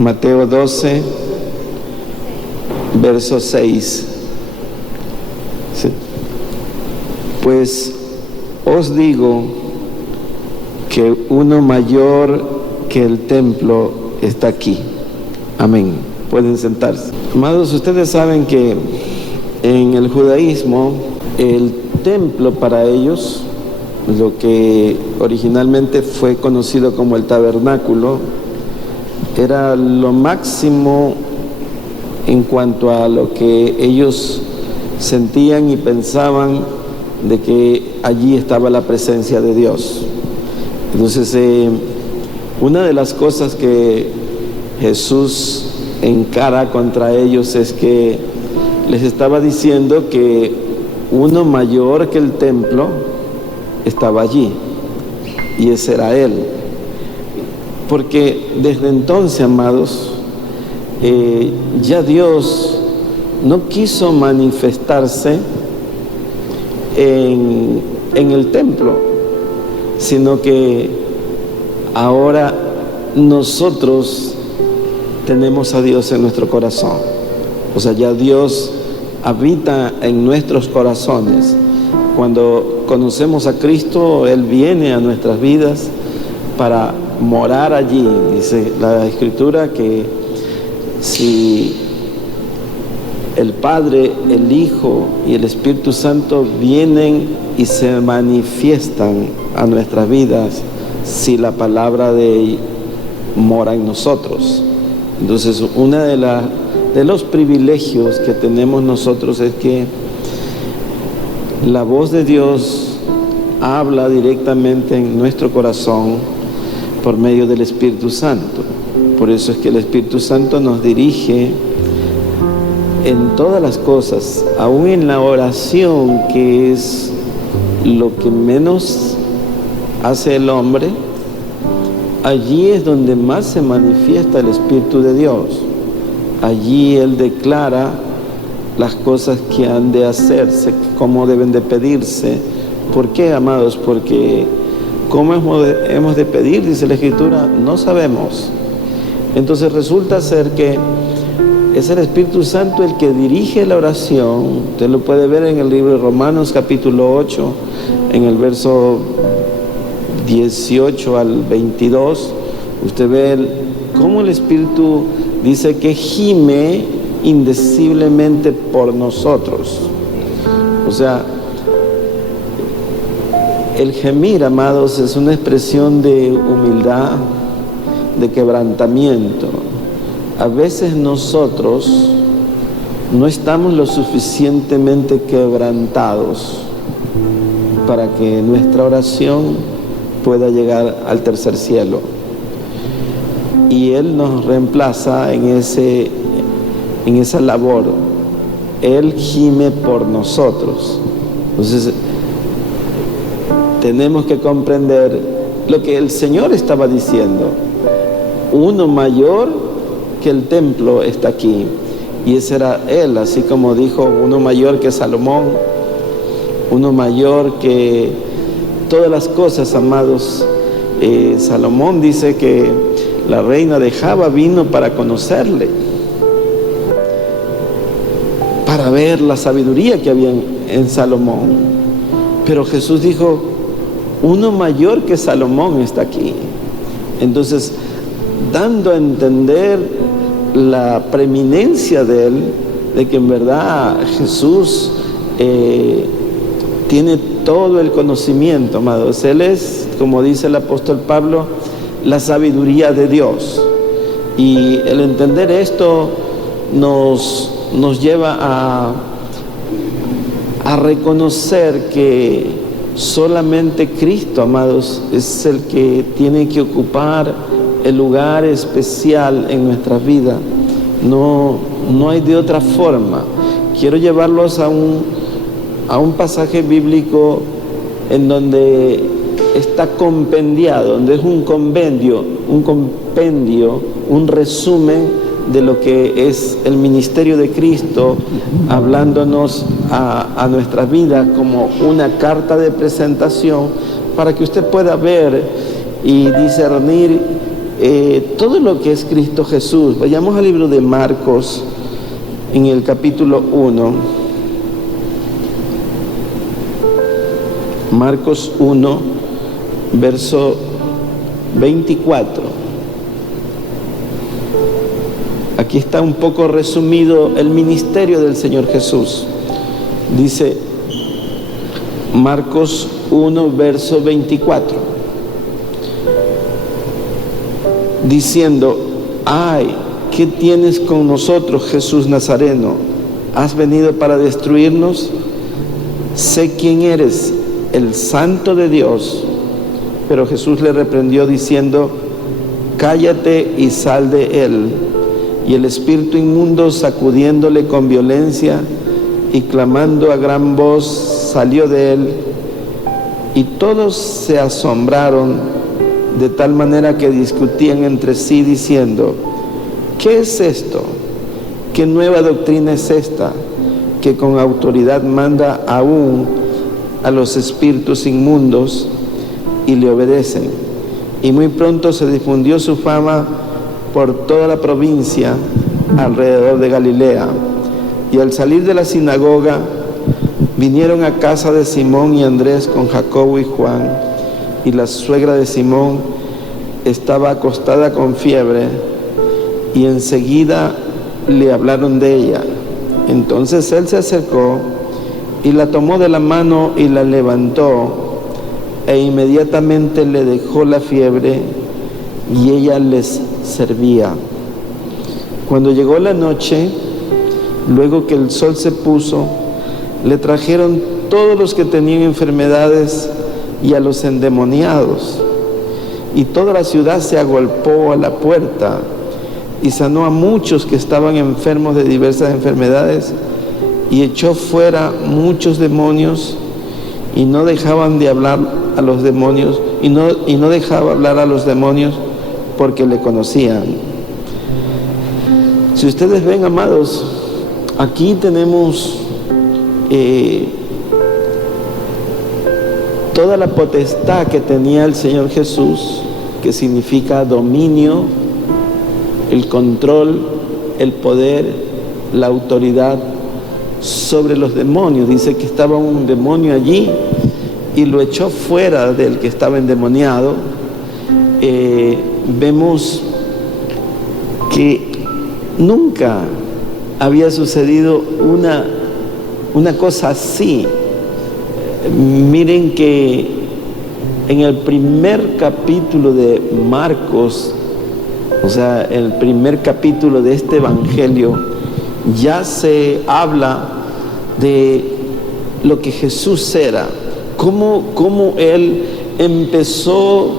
Mateo 12, verso 6. Sí. Pues os digo que uno mayor que el templo está aquí. Amén. Pueden sentarse. Amados, ustedes saben que en el judaísmo el templo para ellos, lo que originalmente fue conocido como el tabernáculo, era lo máximo en cuanto a lo que ellos sentían y pensaban de que allí estaba la presencia de Dios. Entonces, una de las cosas que Jesús encara contra ellos es que les estaba diciendo que uno mayor que el templo estaba allí, y ese era Él. Porque desde entonces, amados, ya Dios no quiso manifestarse en el templo, sino que ahora nosotros tenemos a Dios en nuestro corazón. O sea, ya Dios habita en nuestros corazones. Cuando conocemos a Cristo, Él viene a nuestras vidas para morar allí. Dice la Escritura que si el Padre, el Hijo y el Espíritu Santo vienen y se manifiestan a nuestras vidas, si la palabra de Él mora en nosotros. Entonces, una de los privilegios que tenemos nosotros es que la voz de Dios habla directamente en nuestro corazón por medio del Espíritu Santo. Por eso es que el Espíritu Santo nos dirige en todas las cosas, aún en la oración, que es lo que menos hace el hombre. Allí es donde más se manifiesta el Espíritu de Dios. Allí Él declara las cosas que han de hacerse, cómo deben de pedirse. ¿Por qué, amados? Porque ¿cómo hemos de pedir? Dice la Escritura, no sabemos. Entonces resulta ser que es el Espíritu Santo el que dirige la oración. Usted lo puede ver en el libro de Romanos capítulo 8, en el verso 18 al 22. Usted ve cómo el Espíritu dice que gime indeciblemente por nosotros. O sea, el gemir, amados, es una expresión de humildad, de quebrantamiento. A veces nosotros no estamos lo suficientemente quebrantados para que nuestra oración pueda llegar al tercer cielo. Y Él nos reemplaza en esa labor. Él gime por nosotros. Entonces, tenemos que comprender lo que el Señor estaba diciendo. Uno mayor que el templo está aquí. Y ese era Él, así como dijo, uno mayor que Salomón, uno mayor que todas las cosas, amados. Salomón dice que la reina de Jaba vino para conocerle, para ver la sabiduría que había en Salomón. Pero Jesús dijo, uno mayor que Salomón está aquí. Entonces, dando a entender la preeminencia de Él, de que en verdad Jesús tiene todo el conocimiento, amados. Él es, como dice el apóstol Pablo, la sabiduría de Dios. Y el entender esto nos lleva a reconocer que solamente Cristo, amados, es el que tiene que ocupar el lugar especial en nuestras vidas. No hay de otra forma. Quiero llevarlos a un pasaje bíblico en donde está compendiado, donde es un compendio, un resumen de lo que es el ministerio de Cristo, hablándonos a nuestras vidas como una carta de presentación, para que usted pueda ver y discernir todo lo que es Cristo Jesús. Vayamos al libro de Marcos, en el capítulo 1. Marcos 1, verso 24. Aquí está un poco resumido el ministerio del Señor Jesús. Dice Marcos 1, verso 24, diciendo: ay, ¿qué tienes con nosotros, Jesús Nazareno? ¿Has venido para destruirnos? Sé quién eres, el Santo de Dios. Pero Jesús le reprendió diciendo: cállate y sal de él. Y el espíritu inmundo, sacudiéndole con violencia y clamando a gran voz, salió de él. Y todos se asombraron de tal manera que discutían entre sí diciendo: ¿qué es esto? ¿Qué nueva doctrina es esta, que con autoridad manda aún a los espíritus inmundos y le obedecen? Y muy pronto se difundió su fama por toda la provincia alrededor de Galilea. Y al salir de la sinagoga, vinieron a casa de Simón y Andrés con Jacobo y Juan, y la suegra de Simón estaba acostada con fiebre, y enseguida le hablaron de ella. Entonces él se acercó y la tomó de la mano y la levantó, e inmediatamente le dejó la fiebre, y ella les servía. Cuando llegó la noche, luego que el sol se puso, le trajeron todos los que tenían enfermedades y a los endemoniados, y toda la ciudad se agolpó a la puerta, y sanó a muchos que estaban enfermos de diversas enfermedades, y echó fuera muchos demonios, y no dejaban de hablar a los demonios, y no dejaba hablar a los demonios, porque le conocían. Si ustedes ven, amados, aquí tenemos toda la potestad que tenía el Señor Jesús, que significa dominio, el control, el poder, la autoridad sobre los demonios. Dice que estaba un demonio allí y lo echó fuera del que estaba endemoniado. Vemos que nunca había sucedido una cosa así. Miren que en el primer capítulo de Marcos, o sea, el primer capítulo de este evangelio, ya se habla de lo que Jesús era, cómo él empezó,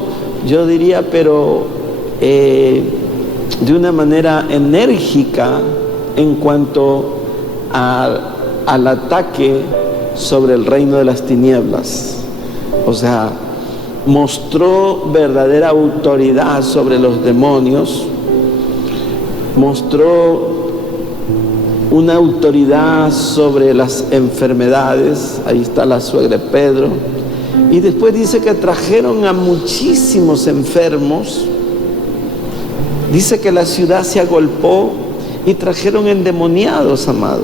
yo diría, pero de una manera enérgica en cuanto al ataque sobre el reino de las tinieblas. O sea, mostró verdadera autoridad sobre los demonios, mostró una autoridad sobre las enfermedades. Ahí está la suegra de Pedro. Y después dice que trajeron a muchísimos enfermos. Dice que la ciudad se agolpó y trajeron endemoniados, amado.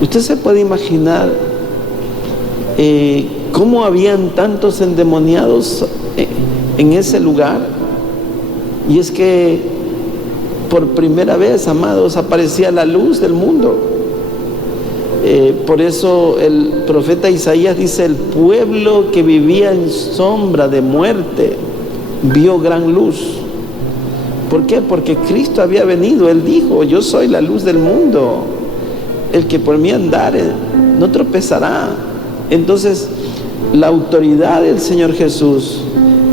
Usted se puede imaginar cómo habían tantos endemoniados en ese lugar. Y es que por primera vez, amados, aparecía la luz del mundo. Por eso el profeta Isaías dice: el pueblo que vivía en sombra de muerte vio gran luz. ¿Por qué? Porque Cristo había venido. Él dijo: yo soy la luz del mundo, el que por mí andare no tropezará. Entonces la autoridad del Señor Jesús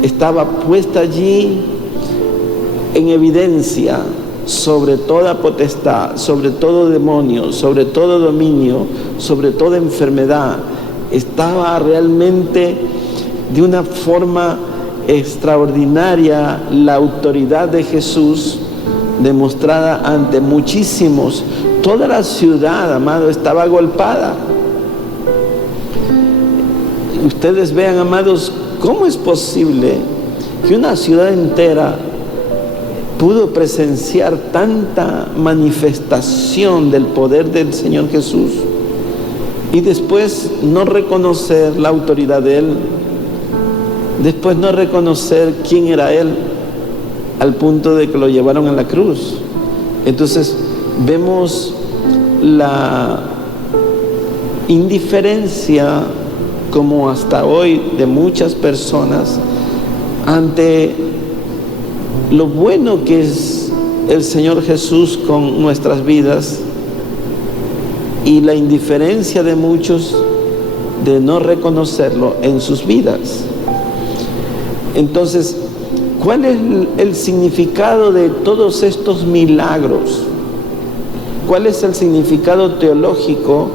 estaba puesta allí en evidencia, sobre toda potestad, sobre todo demonio, sobre todo dominio, sobre toda enfermedad. Estaba realmente de una forma extraordinaria la autoridad de Jesús demostrada ante muchísimos. Toda la ciudad, amado, estaba agolpada. Ustedes vean, amados, cómo es posible que una ciudad entera pudo presenciar tanta manifestación del poder del Señor Jesús y después no reconocer la autoridad de Él, después no reconocer quién era Él, al punto de que lo llevaron a la cruz? Entonces vemos la indiferencia, como hasta hoy, de muchas personas ante lo bueno que es el Señor Jesús con nuestras vidas, y la indiferencia de muchos de no reconocerlo en sus vidas. Entonces, ¿cuál es el significado de todos estos milagros? ¿Cuál es el significado teológico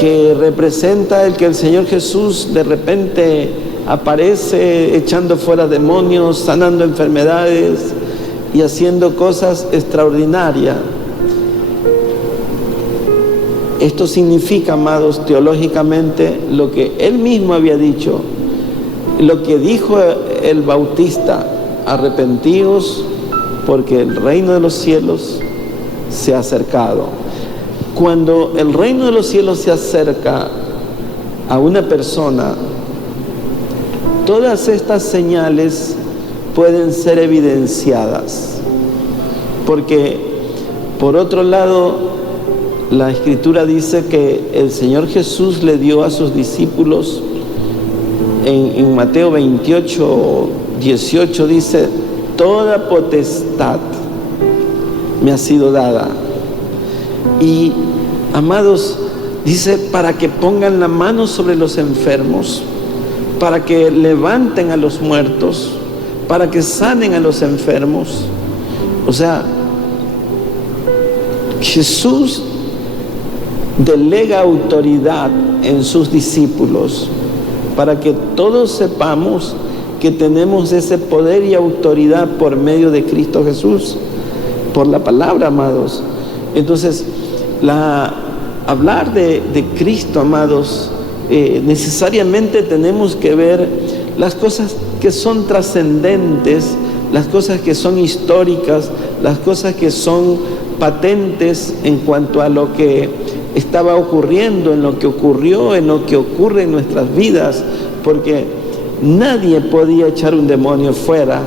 que representa el que el Señor Jesús de repente aparece echando fuera demonios, sanando enfermedades y haciendo cosas extraordinarias? Esto significa, amados, teológicamente lo que Él mismo había dicho, lo que dijo el Bautista: arrepentíos porque el reino de los cielos se ha acercado. Cuando el reino de los cielos se acerca a una persona, todas estas señales pueden ser evidenciadas, porque por otro lado, la Escritura dice que el Señor Jesús le dio a sus discípulos, en Mateo 28, 18 dice: toda potestad me ha sido dada. Y, amados, dice para que pongan la mano sobre los enfermos, para que levanten a los muertos, para que sanen a los enfermos. O sea, Jesús delega autoridad en sus discípulos para que todos sepamos que tenemos ese poder y autoridad por medio de Cristo Jesús, por la palabra, amados. Entonces, hablar de Cristo, amados, necesariamente tenemos que ver las cosas que son trascendentes, las cosas que son históricas, las cosas que son patentes en cuanto a lo que estaba ocurriendo, en lo que ocurrió, en lo que ocurre en nuestras vidas, porque nadie podía echar un demonio fuera,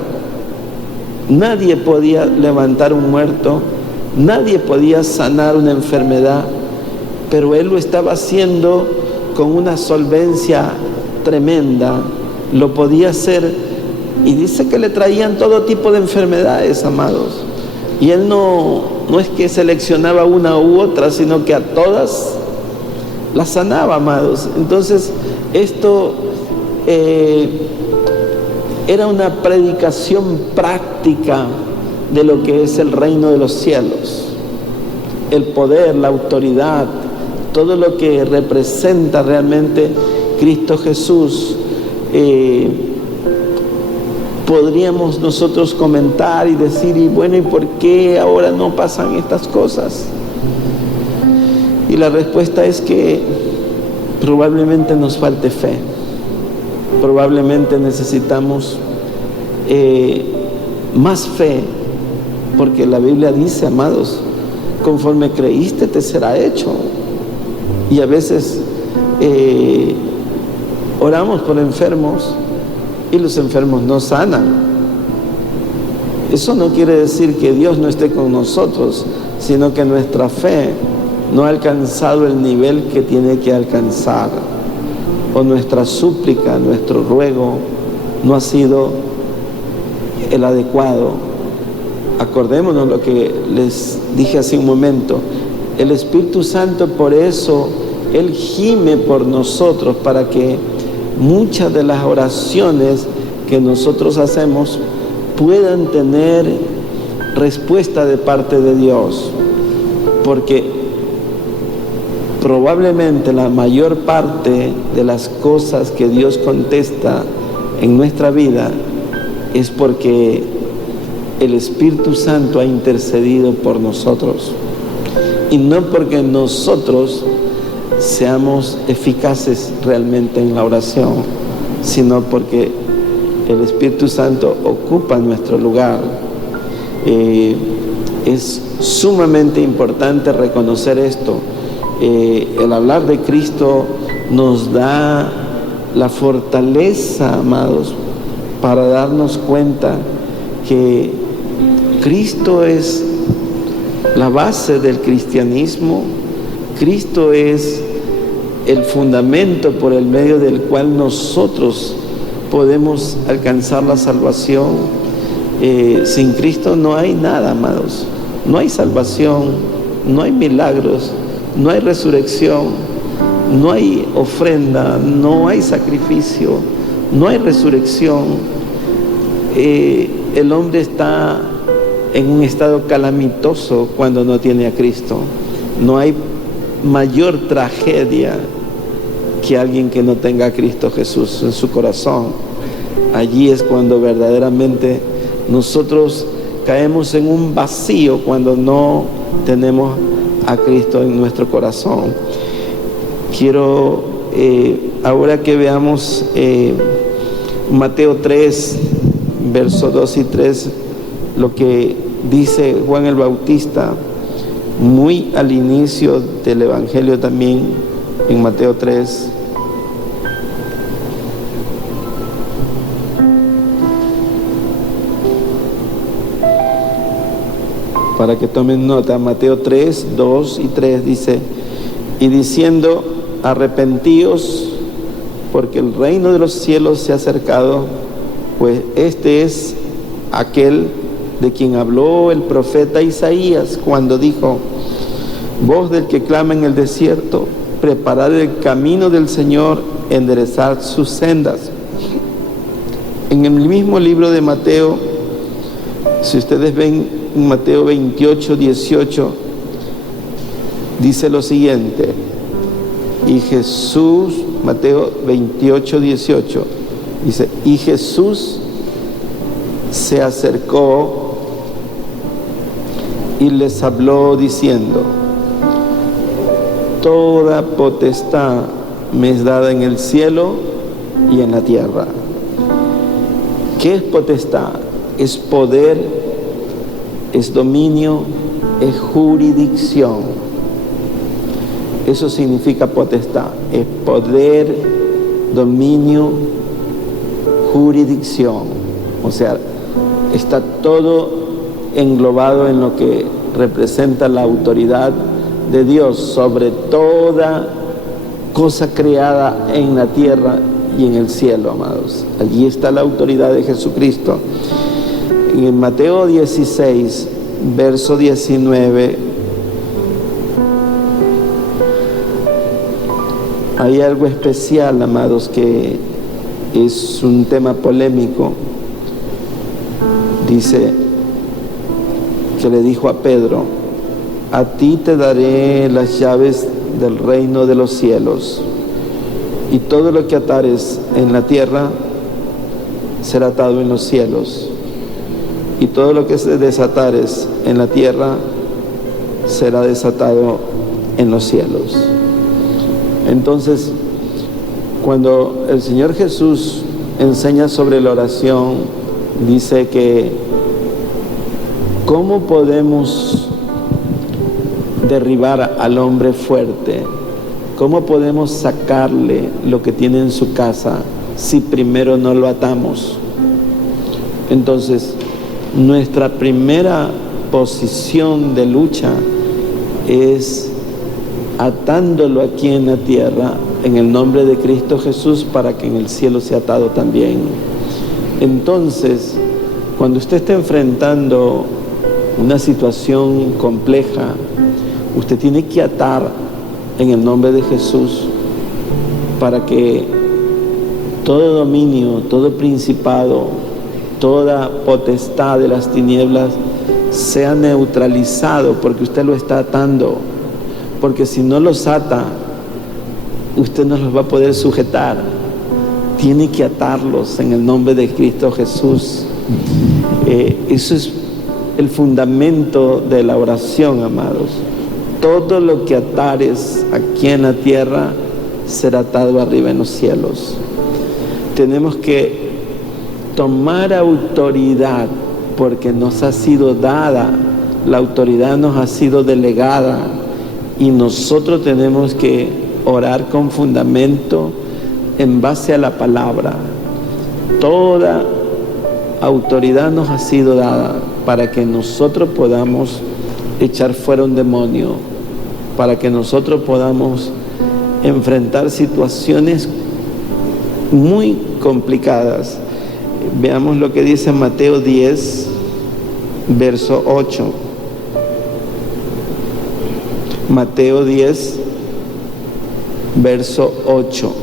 nadie podía levantar un muerto, nadie podía sanar una enfermedad, pero Él lo estaba haciendo con una solvencia tremenda, lo podía hacer, y dice que le traían todo tipo de enfermedades, amados, y Él no es que seleccionaba una u otra, sino que a todas las sanaba, amados. Entonces, esto era una predicación práctica de lo que es el reino de los cielos, el poder, la autoridad, todo lo que representa realmente Cristo Jesús. Podríamos nosotros comentar y decir: y bueno, ¿y por qué ahora no pasan estas cosas? Y la respuesta es que probablemente nos falte fe, probablemente necesitamos más fe, porque la Biblia dice, amados, conforme creíste te será hecho. Y a veces oramos por enfermos y los enfermos no sanan. Eso no quiere decir que Dios no esté con nosotros, sino que nuestra fe no ha alcanzado el nivel que tiene que alcanzar, o nuestra súplica, nuestro ruego no ha sido el adecuado. Acordémonos lo que les dije hace un momento: el Espíritu Santo, por eso Él gime por nosotros, para que muchas de las oraciones que nosotros hacemos puedan tener respuesta de parte de Dios, porque probablemente la mayor parte de las cosas que Dios contesta en nuestra vida es porque el Espíritu Santo ha intercedido por nosotros, y no porque nosotros seamos eficaces realmente en la oración, sino porque el Espíritu Santo ocupa nuestro lugar. Es sumamente importante reconocer esto. El hablar de Cristo nos da la fortaleza, amados, para darnos cuenta que Cristo es la base del cristianismo. Cristo es el fundamento por el medio del cual nosotros podemos alcanzar la salvación. Sin Cristo no hay nada, amados. No hay salvación, no hay milagros, no hay resurrección, no hay ofrenda, no hay sacrificio, no hay resurrección. El hombre está en un estado calamitoso cuando no tiene a Cristo. No hay mayor tragedia que alguien que no tenga a Cristo Jesús en su corazón. Allí es cuando verdaderamente nosotros caemos en un vacío, cuando no tenemos a Cristo en nuestro corazón. Quiero ahora que veamos Mateo 3, versos 2 y 3, lo que dice Juan el Bautista, muy al inicio del Evangelio también, en Mateo 3. Para que tomen nota, Mateo 3, 2 y 3 dice: y diciendo, arrepentíos, porque el reino de los cielos se ha acercado, pues este es aquel de quien habló el profeta Isaías cuando dijo: voz del que clama en el desierto, preparad el camino del Señor, enderezad sus sendas. En el mismo libro de Mateo, si ustedes ven en Mateo 28, 18, dice lo siguiente: y Jesús, Mateo 28, 18, dice: y Jesús se acercó y les habló diciendo: toda potestad me es dada en el cielo y en la tierra. ¿Qué es potestad? Es poder, es dominio, es jurisdicción. Eso significa potestad, es poder, dominio, jurisdicción. O sea, está todo englobado en lo que representa la autoridad de Dios sobre toda cosa creada en la tierra y en el cielo, amados. Allí está la autoridad de Jesucristo. En Mateo 16, verso 19, hay algo especial, amados, que es un tema polémico. Dice que le dijo a Pedro: a ti te daré las llaves del reino de los cielos, y todo lo que atares en la tierra será atado en los cielos, y todo lo que se desatares en la tierra será desatado en los cielos. Entonces, cuando el Señor Jesús enseña sobre la oración, dice que ¿cómo podemos derribar al hombre fuerte? ¿Cómo podemos sacarle lo que tiene en su casa si primero no lo atamos? Entonces, nuestra primera posición de lucha es atándolo aquí en la tierra en el nombre de Cristo Jesús, para que en el cielo sea atado también. Entonces, cuando usted está enfrentando una situación compleja, usted tiene que atar en el nombre de Jesús, para que todo dominio, todo principado, toda potestad de las tinieblas sea neutralizado, porque usted lo está atando. Porque si no los ata, usted no los va a poder sujetar. Tiene que atarlos en el nombre de Cristo Jesús. Eso es el fundamento de la oración, amados. Todo lo que atares aquí en la tierra será atado arriba en los cielos. Tenemos que tomar autoridad porque nos ha sido dada, la autoridad nos ha sido delegada y nosotros tenemos que orar con fundamento en base a la palabra. Toda autoridad nos ha sido dada para que nosotros podamos echar fuera un demonio, para que nosotros podamos enfrentar situaciones muy complicadas. Veamos lo que dice Mateo 10, verso 8. Mateo 10, verso 8.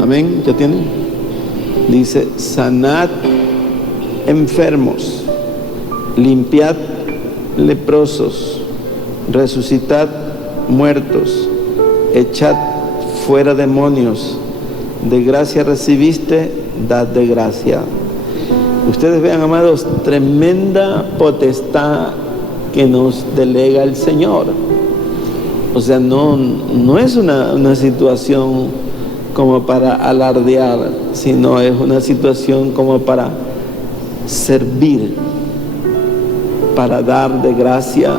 Amén, ¿ya tienen? Dice: sanad enfermos, limpiad leprosos, resucitad muertos, echad fuera demonios, de gracia recibiste, dad de gracia. Ustedes vean, amados, tremenda potestad que nos delega el Señor. O sea, no es una situación como para alardear, sino es una situación como para servir, para dar de gracia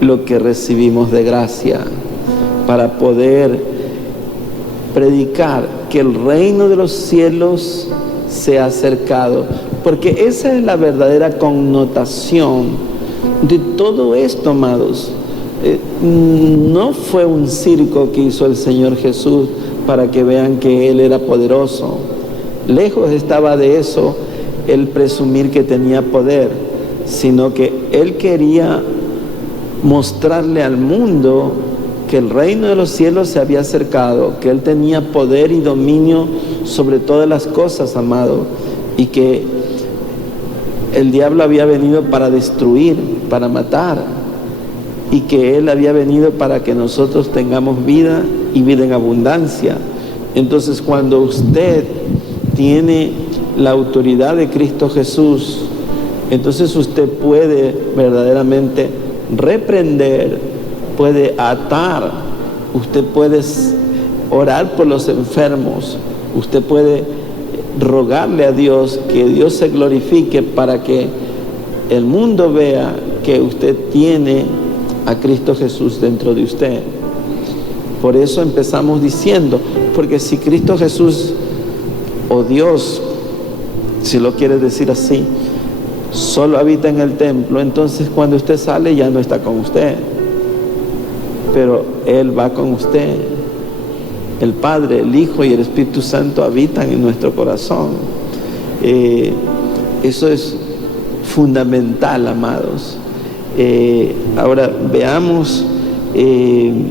lo que recibimos de gracia, para poder predicar que el reino de los cielos se ha acercado, porque esa es la verdadera connotación de todo esto, amados. No fue un circo que hizo el Señor Jesús para que vean que Él era poderoso. Lejos estaba de eso el presumir que tenía poder, sino que Él quería mostrarle al mundo que el reino de los cielos se había acercado, que Él tenía poder y dominio sobre todas las cosas, amado, y que el diablo había venido para destruir, para matar, y que Él había venido para que nosotros tengamos vida y vida en abundancia. Entonces, cuando usted tiene la autoridad de Cristo Jesús, entonces usted puede verdaderamente reprender, puede atar, usted puede orar por los enfermos, usted puede rogarle a Dios que Dios se glorifique para que el mundo vea que usted tiene a Cristo Jesús dentro de usted. Por eso empezamos diciendo, porque si Cristo Jesús o Dios, si lo quiere decir así, solo habita en el templo, entonces cuando usted sale ya no está con usted, pero Él va con usted. El Padre, el Hijo y el Espíritu Santo habitan en nuestro corazón. Eso es fundamental, amados. Ahora veamos el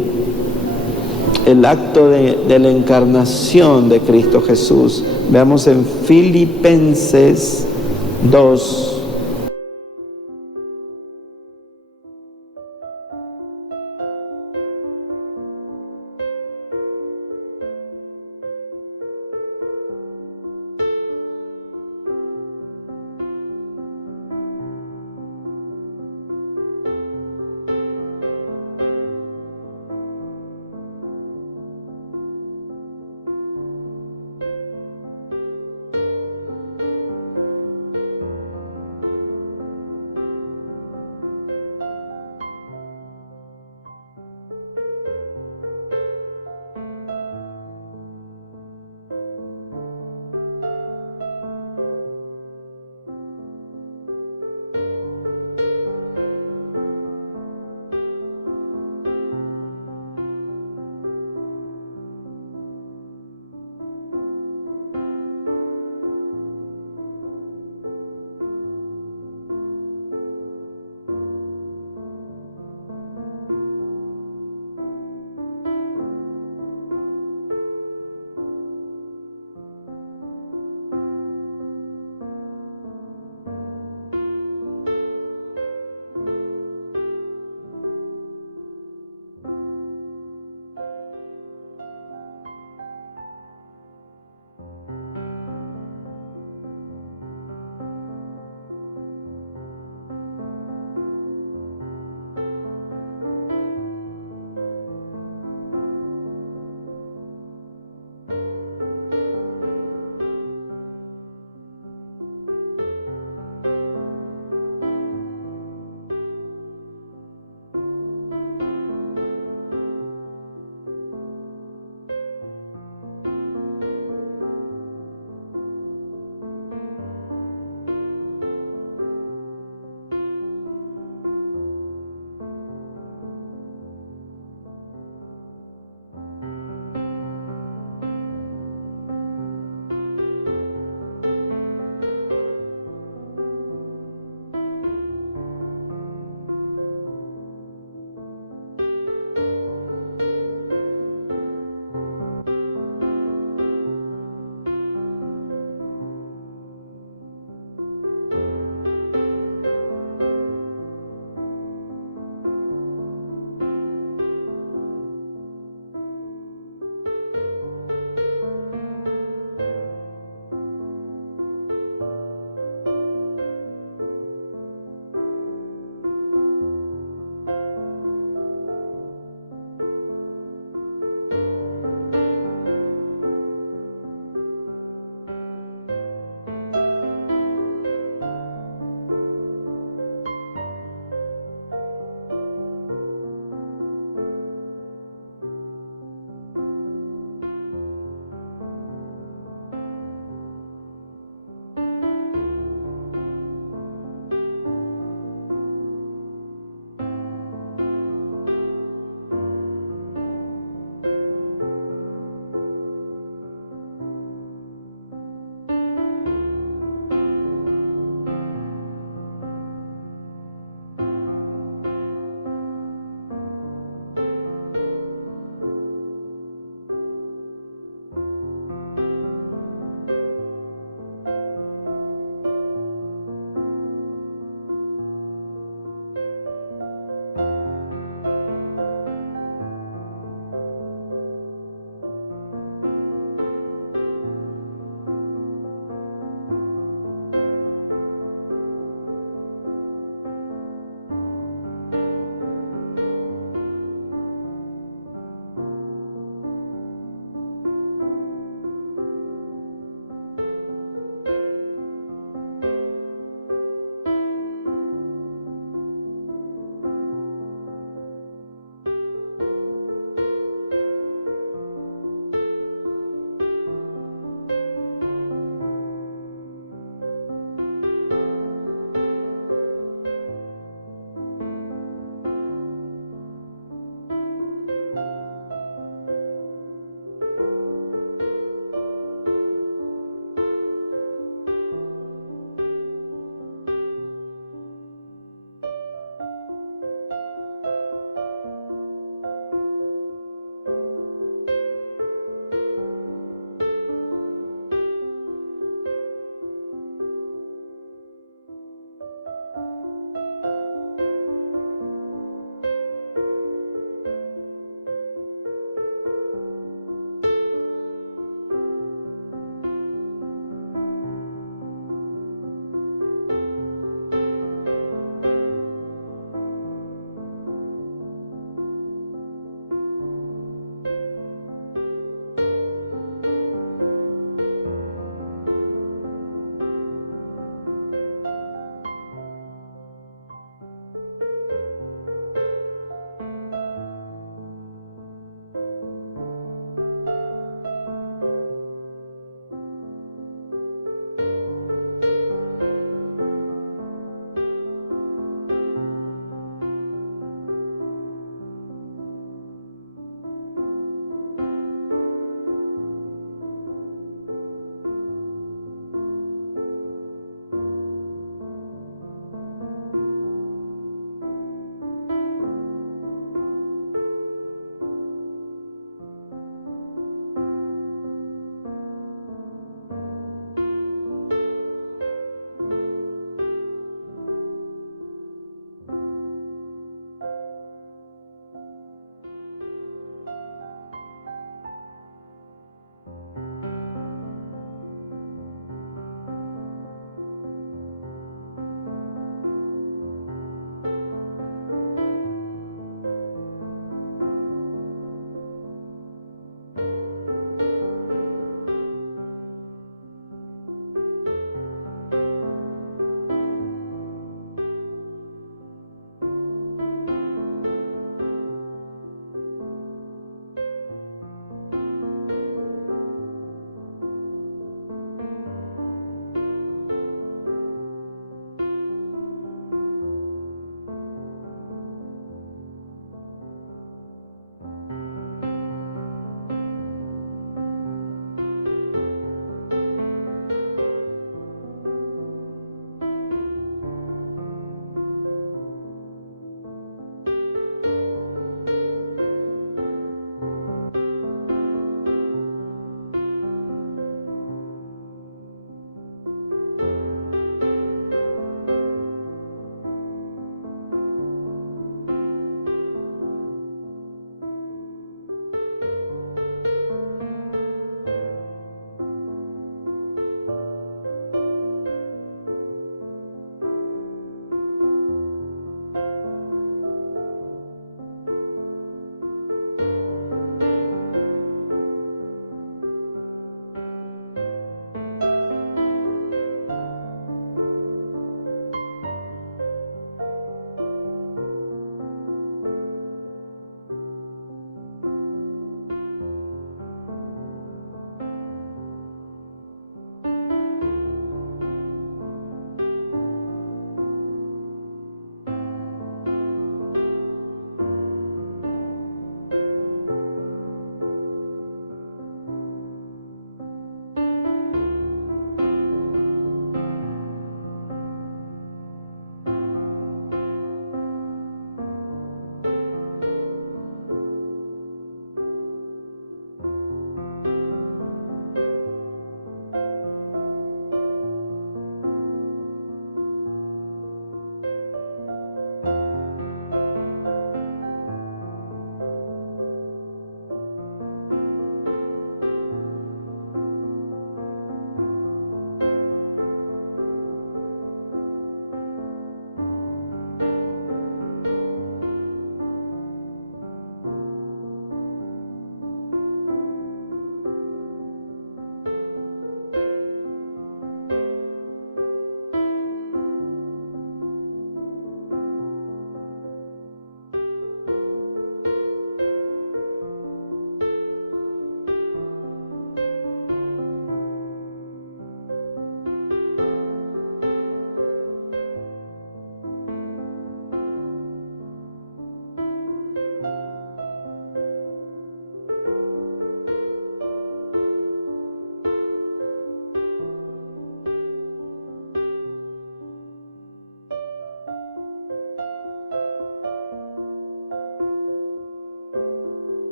acto de la encarnación de Cristo Jesús. Veamos en Filipenses 2.